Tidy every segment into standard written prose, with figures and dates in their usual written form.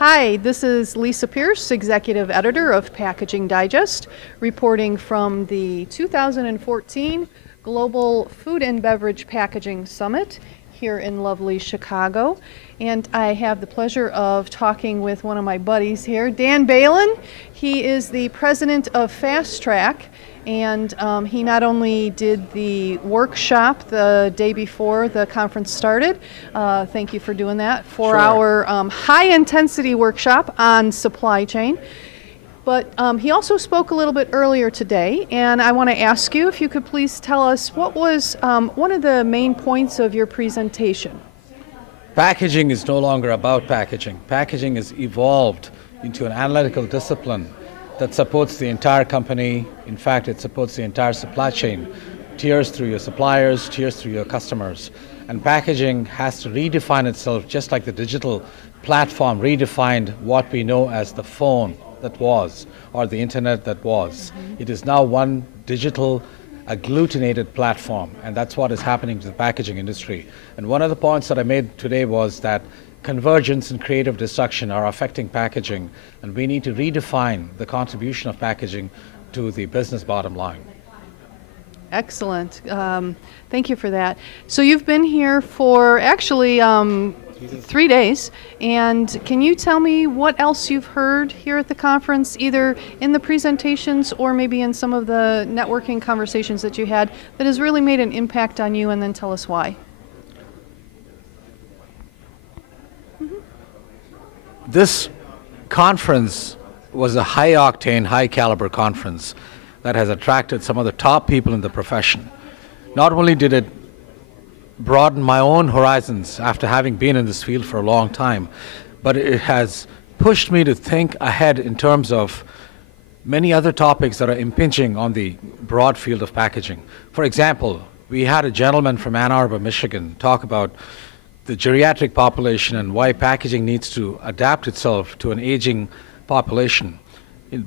Hi, this is Lisa Pierce, Executive Editor of Packaging Digest, reporting from the 2014 Global Food and Beverage Packaging Summit here in lovely Chicago. And I have the pleasure of talking with one of my buddies here, Dan Balan. He is the president of Fastraqq, and he not only did the workshop the day before the conference started, thank you for doing that, for our high-intensity workshop on supply chain, but he also spoke a little bit earlier today, and I want to ask you if you could please tell us what was one of the main points of your presentation. Packaging is no longer about packaging. Packaging has evolved into an analytical discipline that supports the entire company. In fact, it supports the entire supply chain, tiers through your suppliers, tiers through your customers. And packaging has to redefine itself, just like the digital platform redefined what we know as the phone that was, or the internet that was. It is now one digital agglutinated platform, and that's what is happening to the packaging industry. And one of the points that I made today was that convergence and creative destruction are affecting packaging, and we need to redefine the contribution of packaging to the business bottom line. Excellent. Thank you for that. So you've been here for actually 3 days, and can you tell me what else you've heard here at the conference, either in the presentations or maybe in some of the networking conversations that you had, that has really made an impact on you, and then tell us why? This conference was a high-octane, high-caliber conference that has attracted some of the top people in the profession. Not only did it broaden my own horizons after having been in this field for a long time, but it has pushed me to think ahead in terms of many other topics that are impinging on the broad field of packaging. For example, we had a gentleman from Ann Arbor, Michigan, talk about the geriatric population and why packaging needs to adapt itself to an aging population.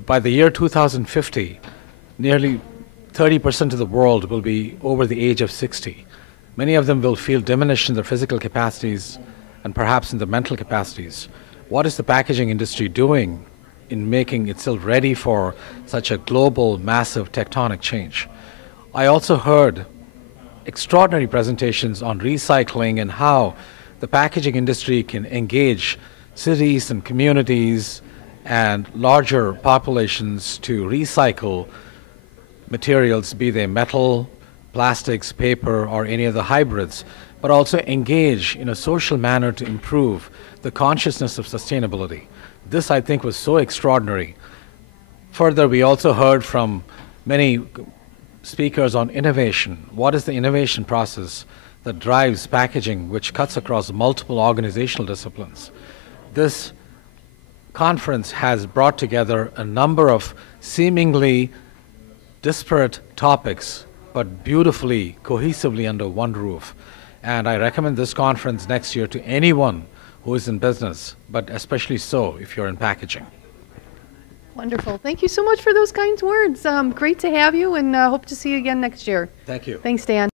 By the year 2050, nearly 30% of the world will be over the age of 60. Many of them will feel diminished in their physical capacities and perhaps in their mental capacities. What is the packaging industry doing in making itself ready for such a global, massive tectonic change? I also heard extraordinary presentations on recycling and how the packaging industry can engage cities and communities and larger populations to recycle materials, be they metal, plastics, paper, or any of the hybrids, but also engage in a social manner to improve the consciousness of sustainability. This, I think, was so extraordinary. Further, we also heard from many speakers on innovation. What is the innovation process that drives packaging, which cuts across multiple organizational disciplines? This conference has brought together a number of seemingly disparate topics, but beautifully, cohesively under one roof. And I recommend this conference next year to anyone who is in business, but especially so if you're in packaging. Wonderful. Thank you so much for those kind words. Great to have you, and hope to see you again next year. Thank you. Thanks, Dan.